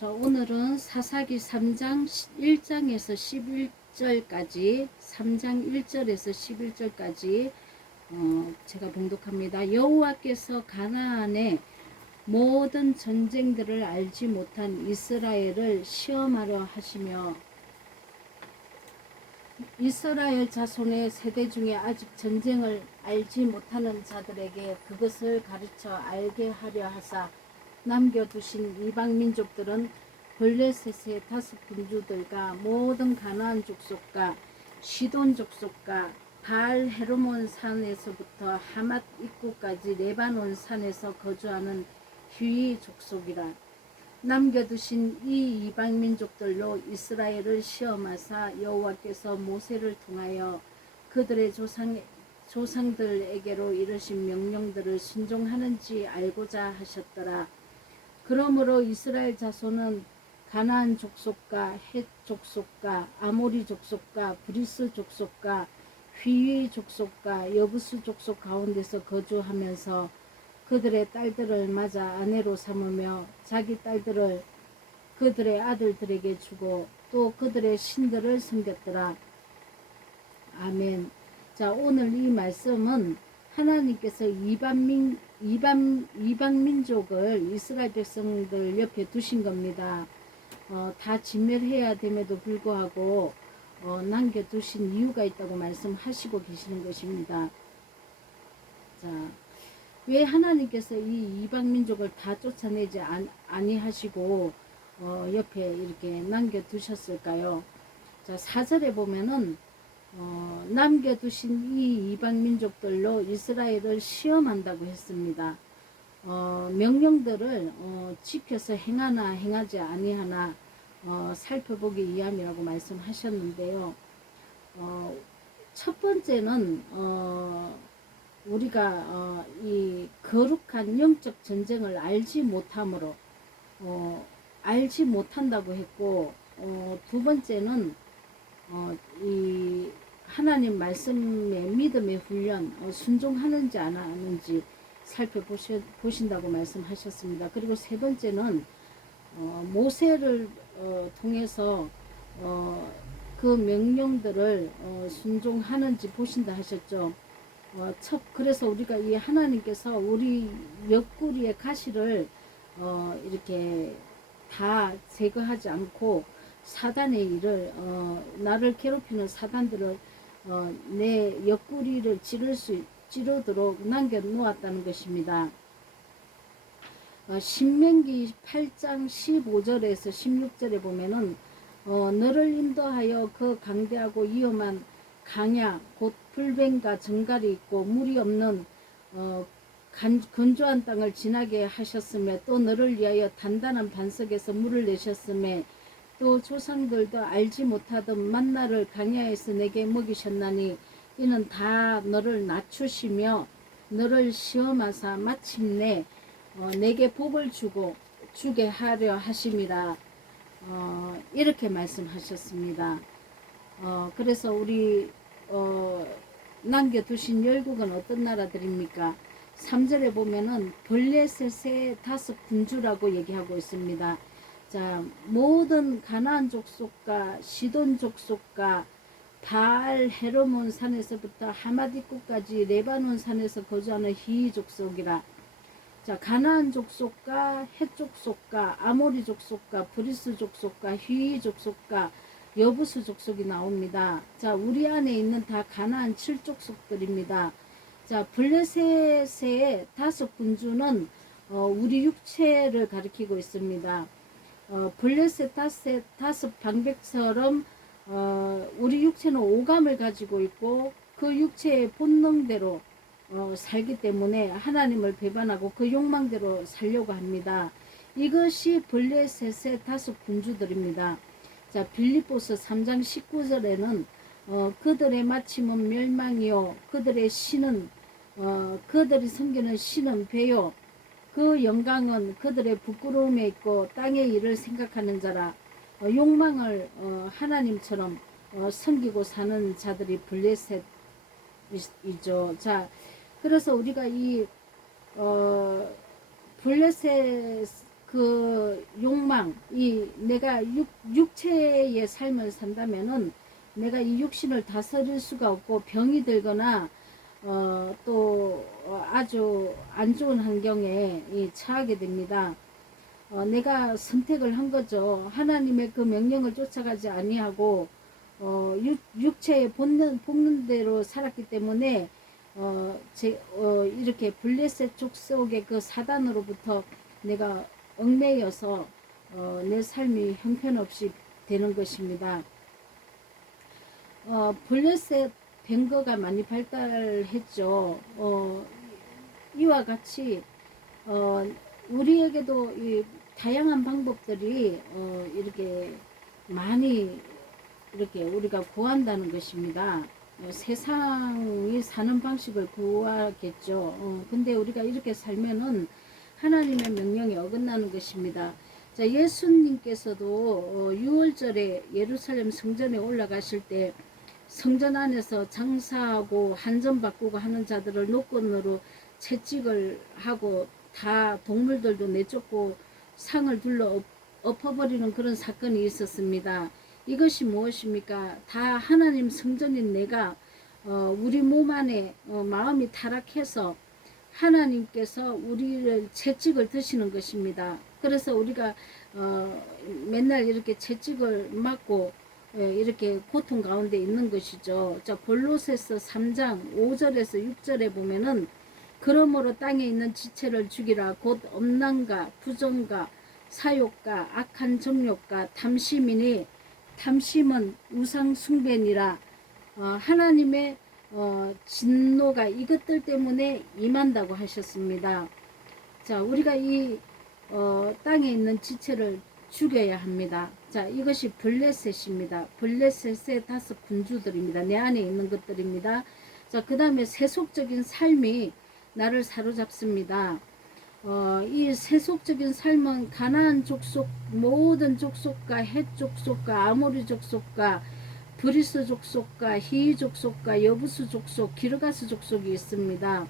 자, 오늘은 사사기 3장 1장에서 11절까지 3장 1절에서 11절까지 제가 봉독합니다. 여호와께서 가나안의 모든 전쟁들을 알지 못한 이스라엘을 시험하려 하시며 이스라엘 자손의 세대 중에 아직 전쟁을 알지 못하는 자들에게 그것을 가르쳐 알게 하려 하사 남겨두신 이방 민족들은 블레셋의 다섯 군주들과 모든 가나안 족속과 시돈 족속과 바알 헤르몬 산에서부터 하맛 입구까지 레바논 산에서 거주하는 휘위 족속이라. 남겨두신 이 이방 민족들로 이스라엘을 시험하사 여호와께서 모세를 통하여 그들의 조상들에게로 이르신 명령들을 순종하는지 알고자 하셨더라. 그러므로 이스라엘 자손은 가나안 족속과 헷 족속과 아모리 족속과 브리스 족속과 휘위 족속과 여부스 족속 가운데서 거주하면서 그들의 딸들을 맞아 아내로 삼으며 자기 딸들을 그들의 아들들에게 주고 또 그들의 신들을 섬겼더라. 아멘. 자, 오늘 이 말씀은 하나님께서 이방 민족을 이스라엘 백성들 옆에 두신 겁니다. 다 진멸해야 됨에도 불구하고 남겨두신 이유가 있다고 말씀하시고 계시는 것입니다. 자, 왜 하나님께서 이 이방 민족을 다 쫓아내지 아니하시고 옆에 이렇게 남겨두셨을까요? 자, 4절에 보면은 남겨두신 이 이방 민족들로 이스라엘을 시험한다고 했습니다. 명령들을 지켜서 행하나 행하지 아니하나 살펴보기 위함이라고 말씀하셨는데요. 첫 번째는 우리가 이 거룩한 영적 전쟁을 알지 못함으로 알지 못한다고 했고, 두 번째는 이 하나님 말씀의 믿음의 훈련 순종하는지 안 하는지 살펴보신다고 말씀하셨습니다. 그리고 세 번째는 모세를 통해서 그 명령들을 순종하는지 보신다 하셨죠. 그래서 우리가 이 하나님께서 우리 옆구리의 가시를 이렇게 다 제거하지 않고 사단의 일을 나를 괴롭히는 사단들을 내 옆구리를 찌르도록 남겨놓았다는 것입니다. 신명기 8장 15절에서 16절에 보면은 너를 인도하여 그 강대하고 위험한 강야 곧 불뱀과 정갈이 있고 물이 없는 건조한 땅을 지나게 하셨으며 또 너를 위하여 단단한 반석에서 물을 내셨으며 또 조상들도 알지 못하던 만나를 강야에서 내게 먹이셨나니 이는 다 너를 낮추시며 너를 시험하사 마침내 내게 복을 주게 하려 하심이라. 이렇게 말씀하셨습니다. 그래서 우리 남겨두신 열국은 어떤 나라들입니까? 3절에 보면은 블레셋의 다섯 군주라고 얘기하고 있습니다. 자, 모든 가나안 족속과 시돈 족속과 바알 헤르몬 산에서부터 하마디꾸까지 레바논 산에서 거주하는 히위 족속이라. 자, 가나안 족속과 헷 족속과 아모리 족속과 브리스 족속과 휘위 족속과 여부수 족속이 나옵니다. 자, 우리 안에 있는 다 가나안 7족속들입니다. 자, 블레셋의 다섯 군주는 우리 육체를 가리키고 있습니다. 블레셋 다섯 방백처럼 우리 육체는 오감을 가지고 있고 그 육체의 본능대로 살기 때문에 하나님을 배반하고 그 욕망대로 살려고 합니다. 이것이 블레셋의 다섯 군주들입니다. 자, 빌립보서 3장 19절에는 그들의 마침은 멸망이요 그들의 신은 그들이 섬기는 신은 배요 그 영광은 그들의 부끄러움에 있고 땅의 일을 생각하는 자라. 욕망을 하나님처럼 섬기고 사는 자들이 블레셋이죠. 자, 그래서 우리가 이 블레셋 그 욕망, 이 내가 육체의 삶을 산다면은 내가 이 육신을 다스릴 수가 없고 병이 들거나 또 아주 안 좋은 환경에 처하게 됩니다. 내가 선택을 한 거죠. 하나님의 그 명령을 쫓아가지 아니하고 육체의 본능대로 살았기 때문에 이렇게 블레셋 족속의 그 사단으로부터 내가 얽매여서 내 삶이 형편없이 되는 것입니다. 블레셋 뱅거가 많이 발달했죠. 이와 같이 우리에게도 이 다양한 방법들이 이렇게 많이 이렇게 우리가 구한다는 것입니다. 세상이 사는 방식을 구하겠죠. 근데 우리가 이렇게 살면은 하나님의 명령에 어긋나는 것입니다. 자, 예수님께서도 6월절에 예루살렘 성전에 올라가실 때 성전 안에서 장사하고 한전 바꾸고 하는 자들을 노건으로 채찍을 하고 다 동물들도 내쫓고 상을 둘러 엎어버리는 그런 사건이 있었습니다. 이것이 무엇입니까? 다 하나님 성전인 내가 우리 몸 안에 마음이 타락해서 하나님께서 우리를 채찍을 드시는 것입니다. 그래서 우리가 맨날 이렇게 채찍을 맞고 이렇게 고통 가운데 있는 것이죠. 자, 골로새서 3장 5절에서 6절에 보면은 그러므로 땅에 있는 지체를 죽이라 곧 엄난과 부정과 사욕과 악한 정욕과 탐심이니 탐심은 우상 숭배니라. 하나님의 진노가 이것들 때문에 임한다고 하셨습니다. 자, 우리가 이 땅에 있는 지체를 죽여야 합니다. 자, 이것이 블레셋입니다. 블레셋의 5 군주들입니다. 내 안에 있는 것들입니다. 자, 그 다음에 세속적인 삶이 나를 사로잡습니다. 이 세속적인 삶은 가나안 족속, 모든 족속과 헷 족속과 아모리 족속과 브리스 족속과 히이 족속과 여부수 족속, 기르가스 족속이 있습니다.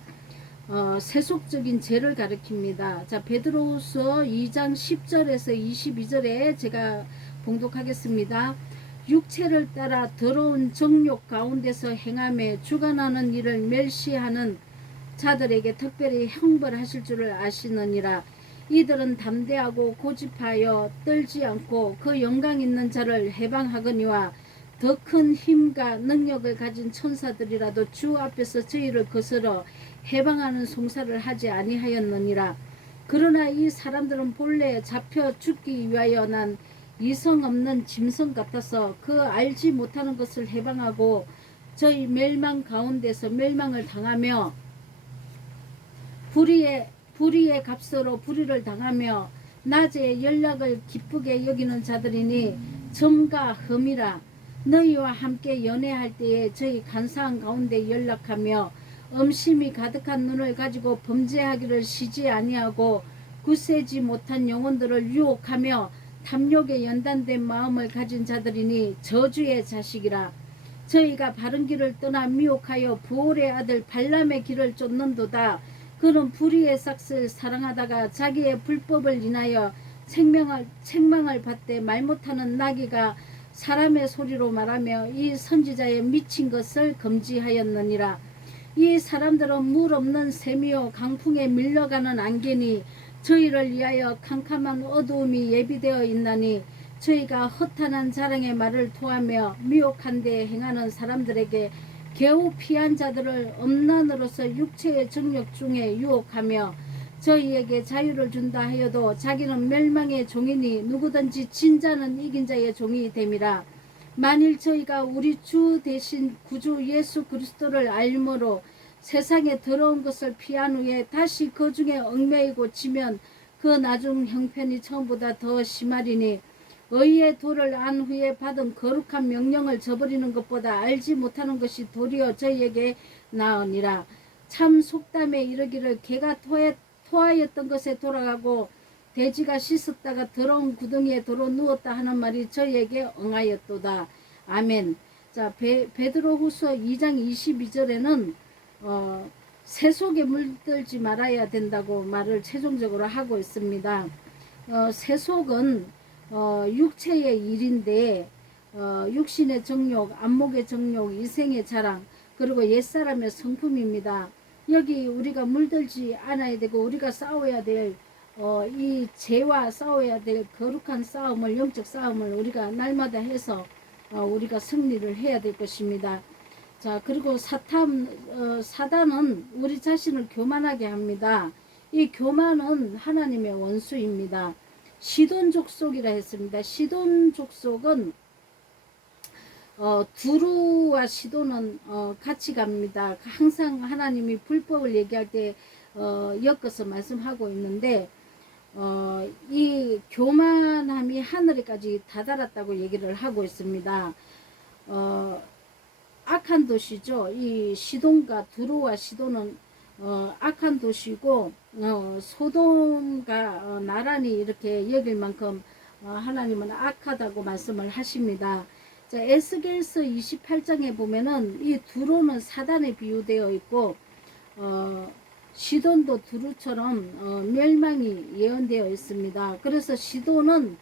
세속적인 죄를 가리킵니다. 자, 베드로후서 2장 10절에서 22절에 제가 봉독하겠습니다. 육체를 따라 더러운 정욕 가운데서 행함에 주관하는 일을 멸시하는 자들에게 특별히 형벌하실 줄을 아시느니라. 이들은 담대하고 고집하여 떨지 않고 그 영광 있는 자를 해방하거니와 더 큰 힘과 능력을 가진 천사들이라도 주 앞에서 저희를 거스러 해방하는 송사를 하지 아니하였느니라. 그러나 이 사람들은 본래 잡혀 죽기 위하여 난 이성 없는 짐승 같아서 그 알지 못하는 것을 해방하고 저희 멸망 가운데서 멸망을 당하며 불의의 값으로 불의를 당하며 낮에 연락을 기쁘게 여기는 자들이니 점과 흠이라. 너희와 함께 연애할 때에 저희 간사한 가운데 연락하며 음심이 가득한 눈을 가지고 범죄하기를 쉬지 아니하고 굳세지 못한 영혼들을 유혹하며 탐욕에 연단된 마음을 가진 자들이니 저주의 자식이라. 저희가 바른 길을 떠나 미혹하여 부올의 아들 발람의 길을 쫓는도다. 그는 불의의 삭슬 사랑하다가 자기의 불법을 인하여 책망을 받되 말 못하는 나귀가 사람의 소리로 말하며 이 선지자의 미친 것을 금지하였느니라. 이 사람들은 물 없는 샘이요 강풍에 밀려가는 안개니 저희를 위하여 캄캄한 어두움이 예비되어 있나니 저희가 허탄한 자랑의 말을 토하며 미혹한 데 행하는 사람들에게 겨우 피한 자들을 엄난으로서 육체의 정욕 중에 유혹하며 저희에게 자유를 준다 하여도 자기는 멸망의 종이니 누구든지 진자는 이긴 자의 종이 됨이라. 만일 저희가 우리 주 대신 구주 예수 그리스도를 알므로 세상의 더러운 것을 피한 후에 다시 그 중에 얽매이고 지면 그 나중 형편이 처음보다 더 심하리니 의의 도를 안 후에 받은 거룩한 명령을 저버리는 것보다 알지 못하는 것이 도리어 저희에게 나으니라. 참 속담에 이르기를 개가 토하였던 것에 돌아가고 돼지가 씻었다가 더러운 구덩이에 도로 누웠다 하는 말이 저희에게 응하였도다. 아멘. 자, 베드로후서 2장 22절에는 세속에 물들지 말아야 된다고 말을 최종적으로 하고 있습니다. 세속은 육체의 일인데 육신의 정욕, 안목의 정욕, 이생의 자랑, 그리고 옛사람의 성품입니다. 여기 우리가 물들지 않아야 되고 우리가 싸워야 될 이 죄와 싸워야 될 거룩한 싸움을, 영적 싸움을 우리가 날마다 해서 우리가 승리를 해야 될 것입니다. 자, 그리고 사단은 우리 자신을 교만하게 합니다. 이 교만은 하나님의 원수입니다. 시돈 족속이라 했습니다. 시돈 족속은 두루와 시돈은 같이 갑니다. 항상 하나님이 불법을 얘기할 때 엮어서 말씀하고 있는데 이 교만함이 하늘에까지 다다랐다고 얘기를 하고 있습니다. 악한 도시죠. 이 시돈과 두루와 시돈은 악한 도시고 소돔과 나란히 이렇게 여길 만큼 하나님은 악하다고 말씀을 하십니다. 자, 에스겔서 28장에 보면은 이 두로는 사단에 비유되어 있고 시돈도 두루처럼 멸망이 예언되어 있습니다. 그래서 시돈은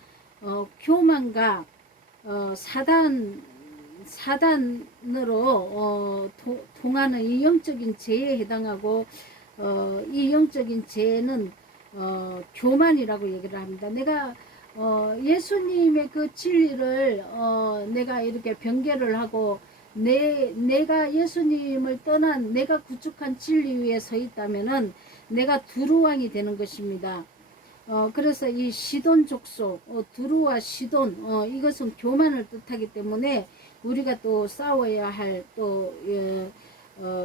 교만과 사단으로 통하는 이 영적인 죄에 해당하고 이 영적인 죄는 교만이라고 얘기를 합니다. 내가 예수님의 그 진리를 내가 이렇게 변개를 하고 내가 예수님을 떠난 내가 구축한 진리 위에 서 있다면은 내가 두루왕이 되는 것입니다. 그래서 이 시돈 족속, 두루와 시돈, 이것은 교만을 뜻하기 때문에 우리가 또 싸워야 할 또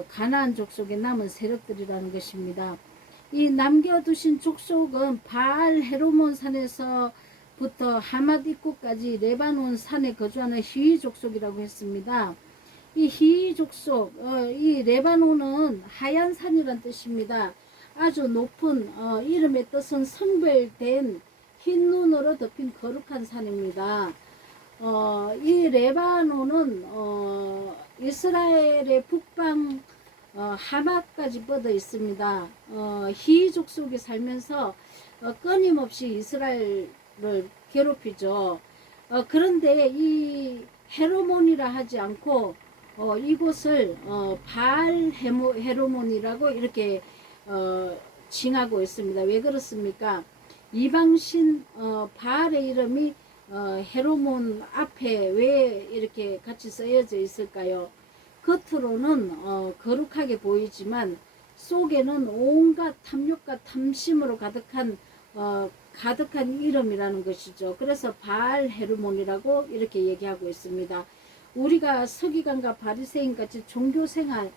가나안 족속의 남은 세력들이라는 것입니다. 이 남겨두신 족속은 바알 헤르몬 산에서부터 하맛 입구까지 레바논 산에 거주하는 히위 족속이라고 했습니다. 이 히위 족속, 이 레바논은 하얀 산이란 뜻입니다. 아주 높은 이름의 뜻은 성별된 흰 눈으로 덮인 거룩한 산입니다. 이 레바논은 이스라엘의 북방 하맛까지 뻗어 있습니다. 히족 속에 살면서 끊임없이 이스라엘을 괴롭히죠. 그런데 이 헤르몬이라 하지 않고 이곳을 바알 헤르몬이라고 이렇게 칭하고 있습니다. 왜 그렇습니까? 이방신 바알의 이름이 헤르몬 앞에 왜 이렇게 같이 쓰여져 있을까요? 겉으로는 거룩하게 보이지만 속에는 온갖 탐욕과 탐심으로 가득한 이름이라는 것이죠. 그래서 바알 헤르몬이라고 이렇게 얘기하고 있습니다. 우리가 서기관과 바리새인 같이 종교생활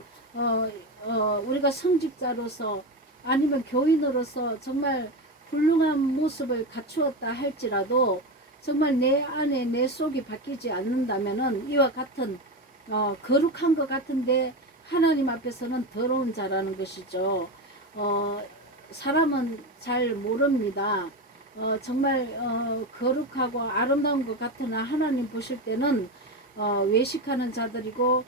우리가 성직자로서 아니면 교인으로서 정말 훌륭한 모습을 갖추었다 할지라도 정말 내 안에 내 속이 바뀌지 않는다면은 이와 같은 거룩한 것 같은데 하나님 앞에서는 더러운 자라는 것이죠. 사람은 잘 모릅니다. 정말 거룩하고 아름다운 것 같으나 하나님 보실 때는 외식하는 자들이고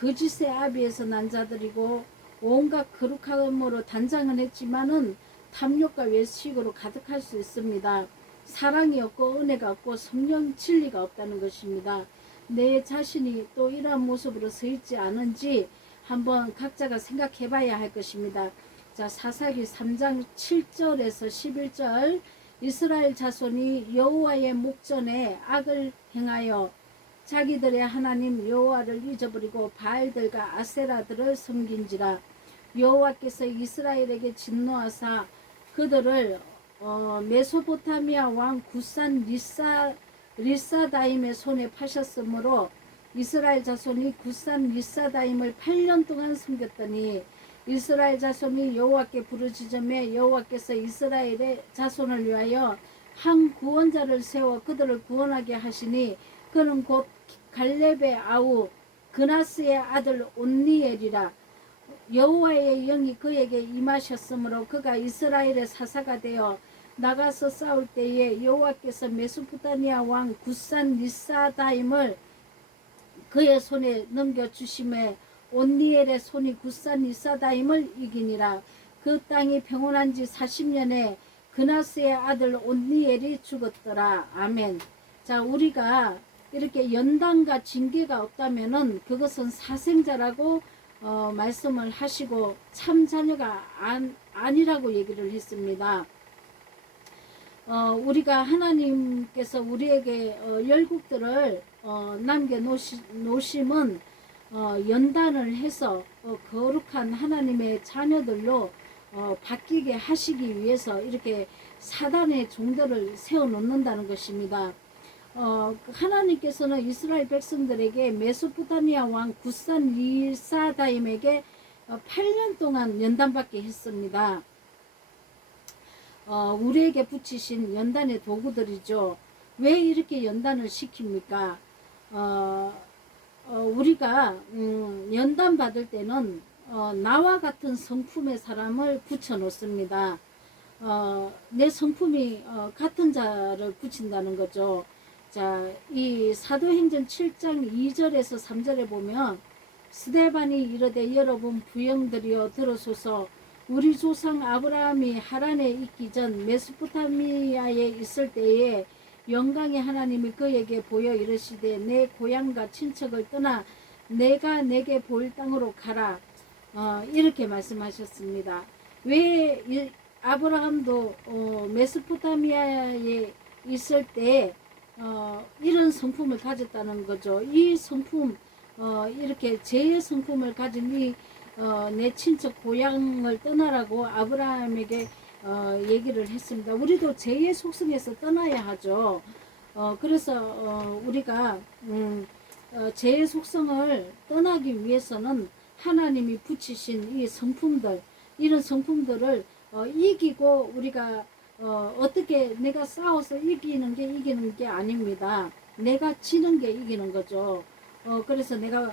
거짓의 아비에서 난 자들이고 온갖 거룩함으로 단장은 했지만은 탐욕과 외식으로 가득할 수 있습니다. 사랑이 없고 은혜가 없고 성령 진리가 없다는 것입니다. 내 자신이 또 이러한 모습으로 서 있지 않은지 한번 각자가 생각해 봐야 할 것입니다. 자, 사사기 3장 7절에서 11절 이스라엘 자손이 여호와의 목전에 악을 행하여 자기들의 하나님 여호와를 잊어버리고 바알들과 아세라들을 섬긴지라. 여호와께서 이스라엘에게 진노하사 그들을 메소포타미아 왕 구산 리사다임의 손에 파셨으므로 이스라엘 자손이 구산 리사다임을 8년 동안 섬겼더니 이스라엘 자손이 여호와께 부르짖음에 여호와께서 이스라엘의 자손을 위하여 한 구원자를 세워 그들을 구원하게 하시니 그는 곧 갈렙의 아우 그나스의 아들 온니엘이라. 여호와의 영이 그에게 임하셨으므로 그가 이스라엘의 사사가 되어 나가서 싸울 때에 여호와께서 메소포타미아 왕 구산 리사다임을 그의 손에 넘겨주심에 온니엘의 손이 구산 리사다임을 이기니라. 그 땅이 평온한 지 40년에 그나스의 아들 온니엘이 죽었더라. 아멘. 자, 우리가 이렇게 연단과 징계가 없다면은 그것은 사생자라고 말씀을 하시고 참 자녀가 아니라고 얘기를 했습니다. 우리가 하나님께서 우리에게 열국들을 남겨 놓으심은 연단을 해서 거룩한 하나님의 자녀들로 바뀌게 하시기 위해서 이렇게 사단의 종들을 세워 놓는다는 것입니다. 하나님께서는 이스라엘 백성들에게 메소포타미아 왕 구산 리사다임에게 8년 동안 연단받게 했습니다. 우리에게 붙이신 연단의 도구들이죠. 왜 이렇게 연단을 시킵니까? 우리가 연단 받을 때는 나와 같은 성품의 사람을 붙여 놓습니다. 내 성품이 같은 자를 붙인다는 거죠. 자, 이 사도행전 7장 2절에서 3절에 보면 스데반이 이르되 여러분 부형들이여 들으소서 우리 조상 아브라함이 하란에 있기 전 메소포타미아에 있을 때에 영광의 하나님이 그에게 보여 이르시되 내 고향과 친척을 떠나 내가 내게 보일 땅으로 가라. 이렇게 말씀하셨습니다. 왜 아브라함도 메소포타미아에 있을 때 이런 성품을 가졌다는 거죠. 이 성품 이렇게 죄의 성품을 가진 내 친척 고향을 떠나라고 아브라함에게 얘기를 했습니다. 우리도 죄의 속성에서 떠나야 하죠. 그래서 우리가 죄의 속성을 떠나기 위해서는 하나님이 붙이신 이 성품들, 이런 성품들을 이기고 우리가 어떻게 내가 싸워서 이기는 게 아닙니다. 내가 지는 게 이기는 거죠. 그래서 내가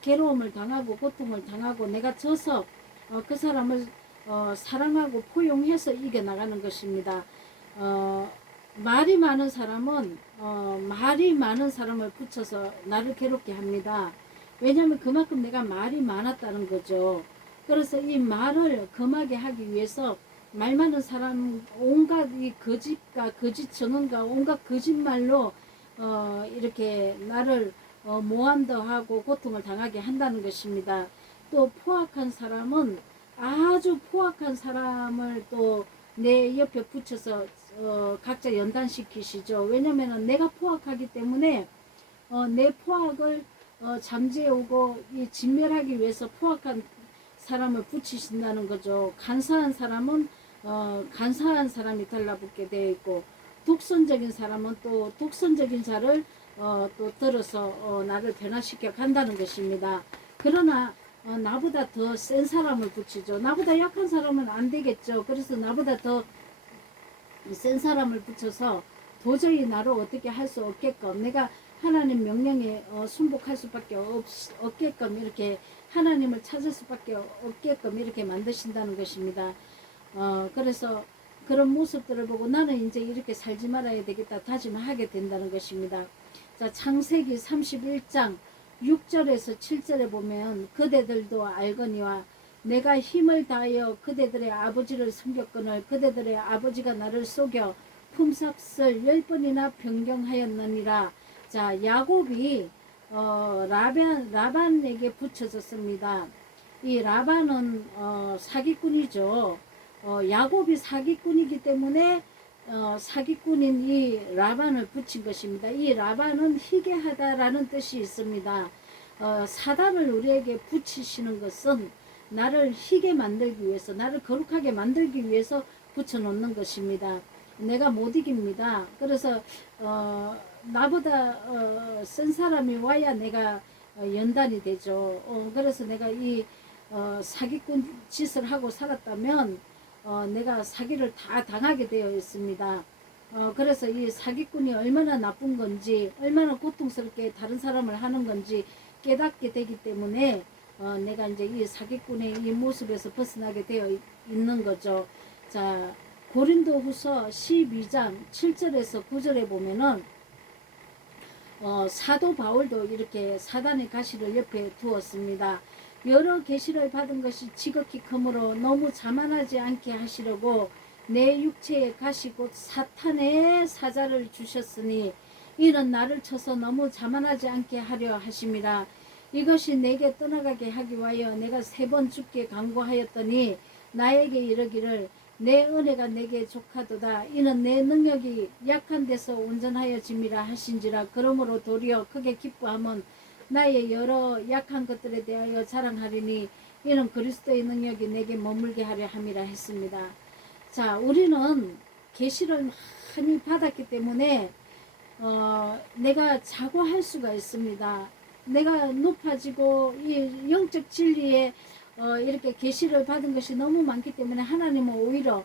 괴로움을 당하고 고통을 당하고 내가 져서 그 사람을 사랑하고 포용해서 이겨나가는 것입니다. 말이 많은 사람은 말이 많은 사람을 붙여서 나를 괴롭게 합니다. 왜냐하면 그만큼 내가 말이 많았다는 거죠. 그래서 이 말을 금하게 하기 위해서 말 많은 사람 온갖 이 거짓과 거짓 증언과 온갖 거짓말로 이렇게 나를 모함도 하고 고통을 당하게 한다는 것입니다. 또 포악한 사람은 아주 포악한 사람을 또 내 옆에 붙여서 각자 연단시키시죠. 왜냐면은 내가 포악하기 때문에 내 포악을 잠재우고 이 진멸하기 위해서 포악한 사람을 붙이신다는 거죠. 간사한 사람은 간사한 사람이 달라붙게 되어 있고 독선적인 사람은 또 독선적인 자를 또 들어서 나를 변화시켜 간다는 것입니다. 그러나 나보다 더 센 사람을 붙이죠. 나보다 약한 사람은 안 되겠죠. 그래서 나보다 더 센 사람을 붙여서 도저히 나를 어떻게 할 수 없게끔 내가 하나님 명령에 순복할 수밖에 없게끔 이렇게 하나님을 찾을 수밖에 없게끔 이렇게 만드신다는 것입니다. 그래서 그런 모습들을 보고 나는 이제 이렇게 살지 말아야 되겠다 다짐하게 된다는 것입니다. 자, 창세기 31장 6절에서 7절에 보면 그대들도 알거니와 내가 힘을 다하여 그대들의 아버지를 섬겼거늘 그대들의 아버지가 나를 속여 품삯을 10번이나 변경하였느니라. 자, 야곱이 라반에게 붙여졌습니다. 이 라반은 사기꾼이죠. 야곱이 사기꾼이기 때문에 사기꾼인 이 라반을 붙인 것입니다. 이 라반은 희게하다라는 뜻이 있습니다. 사단을 우리에게 붙이시는 것은 나를 희게 만들기 위해서, 나를 거룩하게 만들기 위해서 붙여놓는 것입니다. 내가 못 이깁니다. 그래서 나보다 센 사람이 와야 내가 연단이 되죠. 그래서 내가 이 사기꾼 짓을 하고 살았다면 내가 사기를 다 당하게 되어 있습니다. 그래서 이 사기꾼이 얼마나 나쁜 건지 얼마나 고통스럽게 다른 사람을 하는 건지 깨닫게 되기 때문에 내가 이제 이 사기꾼의 이 모습에서 벗어나게 되어 있는 거죠. 자, 고린도후서 12장 7절에서 9절에 보면은 사도 바울도 이렇게 사단의 가시를 옆에 두었습니다. 여러 계시를 받은 것이 지극히 크므로 너무 자만하지 않게 하시려고 내 육체에 가시 곧 사탄의 사자를 주셨으니 이는 나를 쳐서 너무 자만하지 않게 하려 하심이라. 이것이 내게 떠나가게 하기 위하여 내가 3번 죽게 간구하였더니 나에게 이르기를 내 은혜가 내게 족하도다. 이는 내 능력이 약한 데서 온전하여짐이라 하신지라. 그러므로 도리어 크게 기뻐함은 나의 여러 약한 것들에 대하여 자랑하리니 이는 그리스도의 능력이 내게 머물게 하려 함이라 했습니다. 자, 우리는 계시를 많이 받았기 때문에 내가 자고할 수가 있습니다. 내가 높아지고 이 영적 진리에 이렇게 계시를 받은 것이 너무 많기 때문에 하나님은 오히려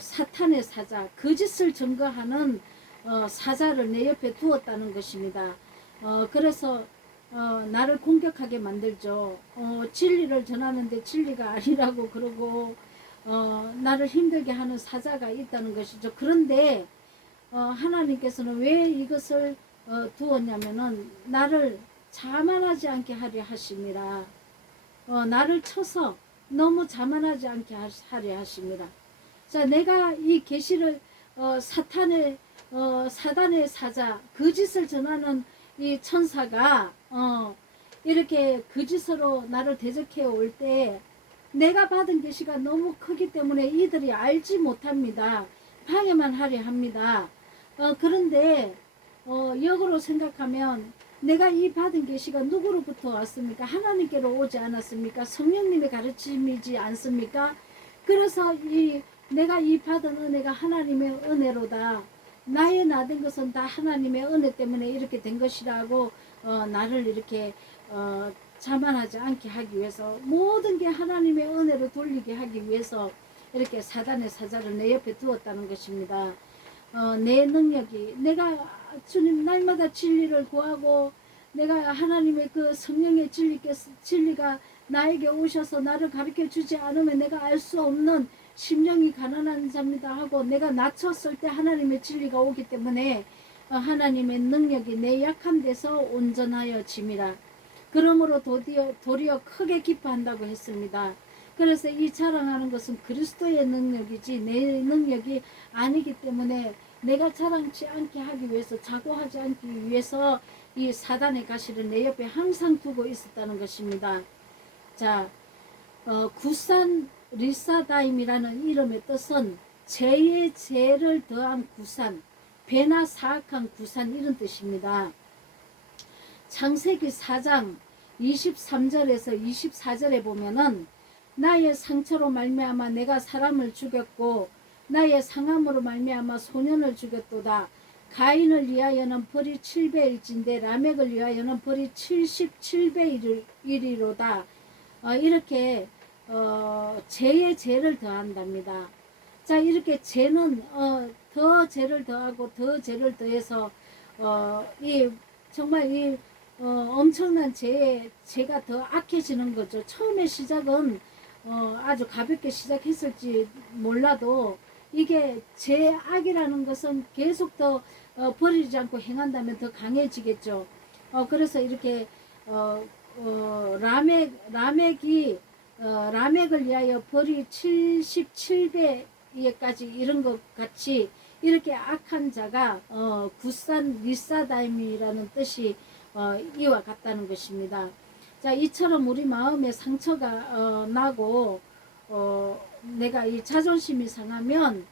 사탄의 사자, 거짓을 증거하는 사자를 내 옆에 두었다는 것입니다. 그래서 나를 공격하게 만들죠. 진리를 전하는데 진리가 아니라고 그러고 나를 힘들게 하는 사자가 있다는 것이죠. 그런데 하나님께서는 왜 이것을 두었냐면은 나를 자만하지 않게 하려 하심이라. 나를 쳐서 너무 자만하지 않게 하려 하심이라. 자, 내가 이 계시를 사단의 사자, 거짓을 전하는 이 천사가 이렇게 거짓으로 나를 대적해 올 때 내가 받은 계시가 너무 크기 때문에 이들이 알지 못합니다. 방해만 하려 합니다. 그런데 역으로 생각하면 내가 이 받은 계시가 누구로부터 왔습니까? 하나님께로 오지 않았습니까? 성령님의 가르침이지 않습니까? 그래서 내가 이 받은 은혜가 하나님의 은혜로다. 나의 나된 것은 다 하나님의 은혜 때문에 이렇게 된 것이라고 나를 이렇게 자만하지 않게 하기 위해서, 모든 게 하나님의 은혜로 돌리게 하기 위해서 이렇게 사단의 사자를 내 옆에 두었다는 것입니다. 내 능력이, 내가 주님 날마다 진리를 구하고 내가 하나님의 그 성령의 진리가 나에게 오셔서 나를 가르쳐 주지 않으면 내가 알 수 없는 심령이 가난한 자입니다 하고 내가 낮췄을 때 하나님의 진리가 오기 때문에 하나님의 능력이 내 약한 데서 온전하여 짐이라. 그러므로 도리어 크게 기뻐한다고 했습니다. 그래서 이 자랑하는 것은 그리스도의 능력이지 내 능력이 아니기 때문에 내가 자랑치 않게 하기 위해서, 자고하지 않기 위해서 이 사단의 가시를 내 옆에 항상 두고 있었다는 것입니다. 자, 구산 리사다임이라는 이름의 뜻은 죄의 죄를 더한 구산, 배나 사악한 구산, 이런 뜻입니다. 창세기 4장 23절에서 24절에 보면은 나의 상처로 말미암아 내가 사람을 죽였고 나의 상함으로 말미암아 소년을 죽였도다. 가인을 위하여는 벌이 7배일진데 라멕을 위하여는 벌이 77배이리로다. 이렇게 죄의 죄를 더한답니다. 자, 이렇게 죄는 더 죄를 더하고 더 죄를 더해서 정말 엄청난 죄가 더 악해지는 거죠. 처음에 시작은 아주 가볍게 시작했을지 몰라도 이게 죄악이라는 것은 계속 더 버리지 않고 행한다면 더 강해지겠죠. 그래서 이렇게 라멕을 위하여 벌이 77배에까지 이런 것 같이 이렇게 악한 자가 구산 리사다임이라는 뜻이 이와 같다는 것입니다. 자, 이처럼 우리 마음에 상처가 나고 내가 이 자존심이 상하면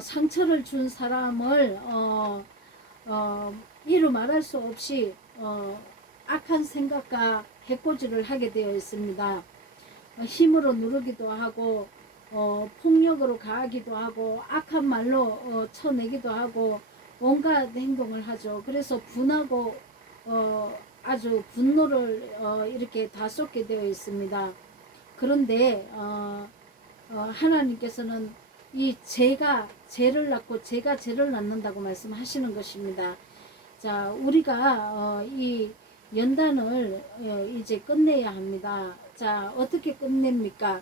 상처를 준 사람을 이루 말할 수 없이 악한 생각과 해코지를 하게 되어 있습니다. 힘으로 누르기도 하고 폭력으로 가하기도 하고 악한 말로 쳐내기도 하고 온갖 행동을 하죠. 그래서 분하고 아주 분노를 이렇게 다 쏟게 되어 있습니다. 그런데 하나님께서는 이 죄가 죄를 낳고 죄가 죄를 낳는다고 말씀하시는 것입니다. 자, 우리가 이 연단을 이제 끝내야 합니다. 자, 어떻게 끝냅니까?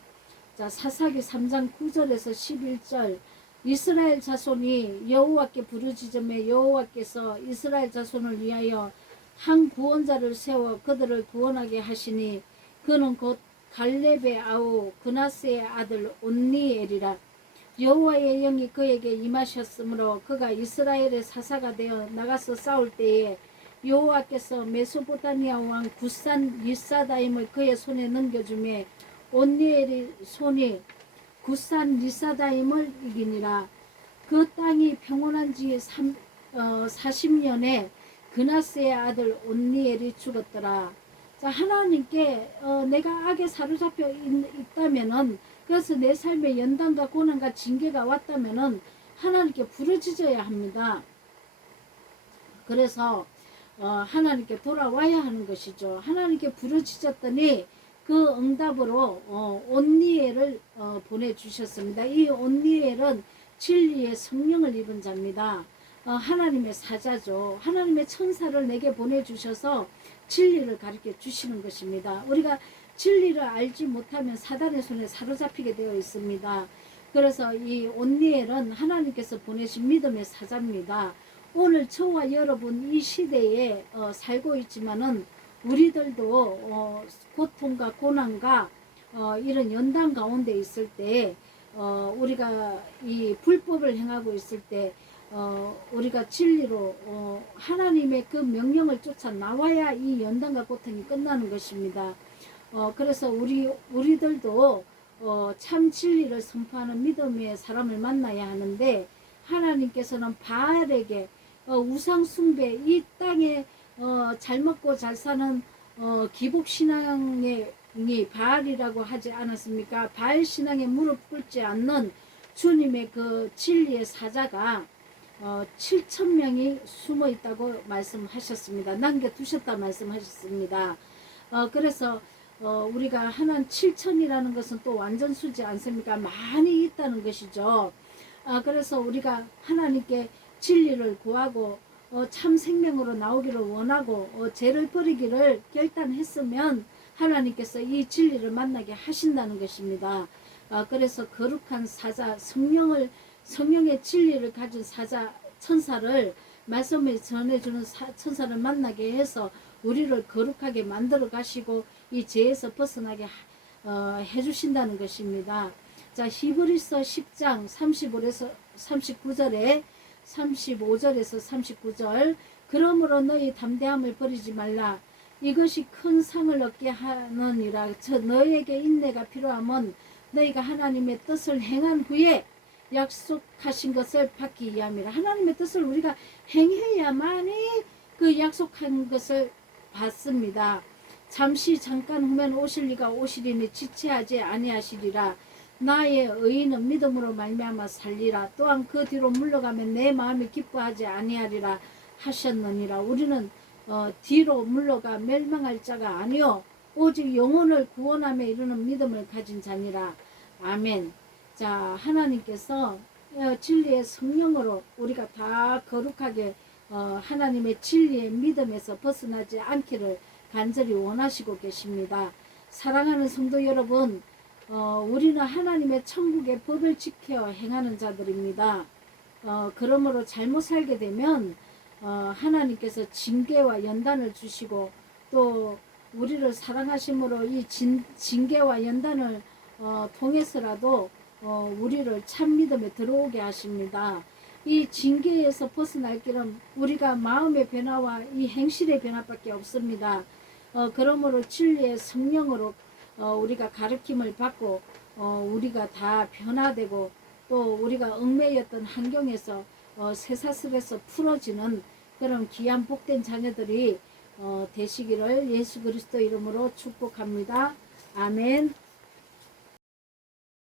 자, 사사기 3장 9절에서 11절, 이스라엘 자손이 여호와께 부르짖음에 여호와께서 이스라엘 자손을 위하여 한 구원자를 세워 그들을 구원하게 하시니 그는 곧 갈렙의 아우 그나스의 아들 온니엘이라. 여호와의 영이 그에게 임하셨으므로 그가 이스라엘의 사사가 되어 나가서 싸울 때에 여호와께서 메소포타미아 왕 굿산 리사다임을 그의 손에 넘겨주매 온니엘의 손이 굿산 리사다임을 이기니라. 그 땅이 평온한 지 40년에 그나스의 아들 온니엘이 죽었더라. 자, 하나님께 내가 악에 사로잡혀 있다면은, 그래서 내 삶에 연단과 고난과 징계가 왔다면은 하나님께 부르짖어야 합니다. 그래서 하나님께 돌아와야 하는 것이죠. 하나님께 부르짖었더니 그 응답으로 온니엘을 보내주셨습니다. 이 온니엘은 진리의 성령을 입은 자입니다. 하나님의 사자죠. 하나님의 천사를 내게 보내주셔서 진리를 가르쳐 주시는 것입니다. 우리가 진리를 알지 못하면 사단의 손에 사로잡히게 되어 있습니다. 그래서 이 온니엘은 하나님께서 보내신 믿음의 사자입니다. 오늘 저와 여러분 이 시대에 살고 있지만은 우리들도 고통과 고난과 이런 연단 가운데 있을 때 우리가 이 불법을 행하고 있을 때 우리가 진리로 하나님의 그 명령을 쫓아 나와야 이 연단과 고통이 끝나는 것입니다. 그래서 우리들도 참 진리를 선포하는 믿음의 사람을 만나야 하는데, 하나님께서는 바알에게 우상 숭배, 이 땅에 잘 먹고 잘 사는 기복신앙의 바알이라고 하지 않았습니까? 바알 신앙에 무릎 꿇지 않는 주님의 그 진리의 사자가 7,000명이 숨어 있다고 말씀하셨습니다. 남겨두셨다 말씀하셨습니다. 그래서 우리가 하나님 7,000이라는 것은 또 완전 수지 않습니까? 많이 있다는 것이죠. 그래서 우리가 하나님께 진리를 구하고 참 생명으로 나오기를 원하고 죄를 버리기를 결단했으면 하나님께서 이 진리를 만나게 하신다는 것입니다. 그래서 거룩한 사자, 성령의 진리를 가진 사자, 천사를, 말씀을 전해주는 천사를 만나게 해서 우리를 거룩하게 만들어 가시고 이 죄에서 벗어나게 해주신다는 것입니다. 자, 히브리서 10장 35절에서 39절에 35절에서 39절, 그러므로 너희 담대함을 버리지 말라. 이것이 큰 상을 얻게 하느니라. 너희에게 인내가 필요하면 너희가 하나님의 뜻을 행한 후에 약속하신 것을 받기 위함이라. 하나님의 뜻을 우리가 행해야만이 그 약속한 것을 받습니다. 잠시 잠깐 후면 오실리가 오시리니 지체하지 아니하시리라. 나의 의인은 믿음으로 말미암아 살리라. 또한 그 뒤로 물러가면 내 마음이 기뻐하지 아니하리라 하셨느니라. 우리는 뒤로 물러가 멸망할 자가 아니요 오직 영혼을 구원함에 이르는 믿음을 가진 자니라. 아멘. 자, 하나님께서 진리의 성령으로 우리가 다 거룩하게 하나님의 진리의 믿음에서 벗어나지 않기를 간절히 원하시고 계십니다. 사랑하는 성도 여러분, 우리는 하나님의 천국의 법을 지켜 행하는 자들입니다. 그러므로 잘못 살게 되면 하나님께서 징계와 연단을 주시고, 또 우리를 사랑하심으로 이 징계와 연단을 통해서라도 우리를 참 믿음에 들어오게 하십니다. 이 징계에서 벗어날 길은 우리가 마음의 변화와 이 행실의 변화밖에 없습니다. 그러므로 진리의 성령으로 우리가 가르침을 받고 우리가 다 변화되고, 또 우리가 얽매였던 환경에서 쇠사슬에서 풀어지는 그런 귀한 복된 자녀들이 되시기를 예수 그리스도 이름으로 축복합니다. 아멘.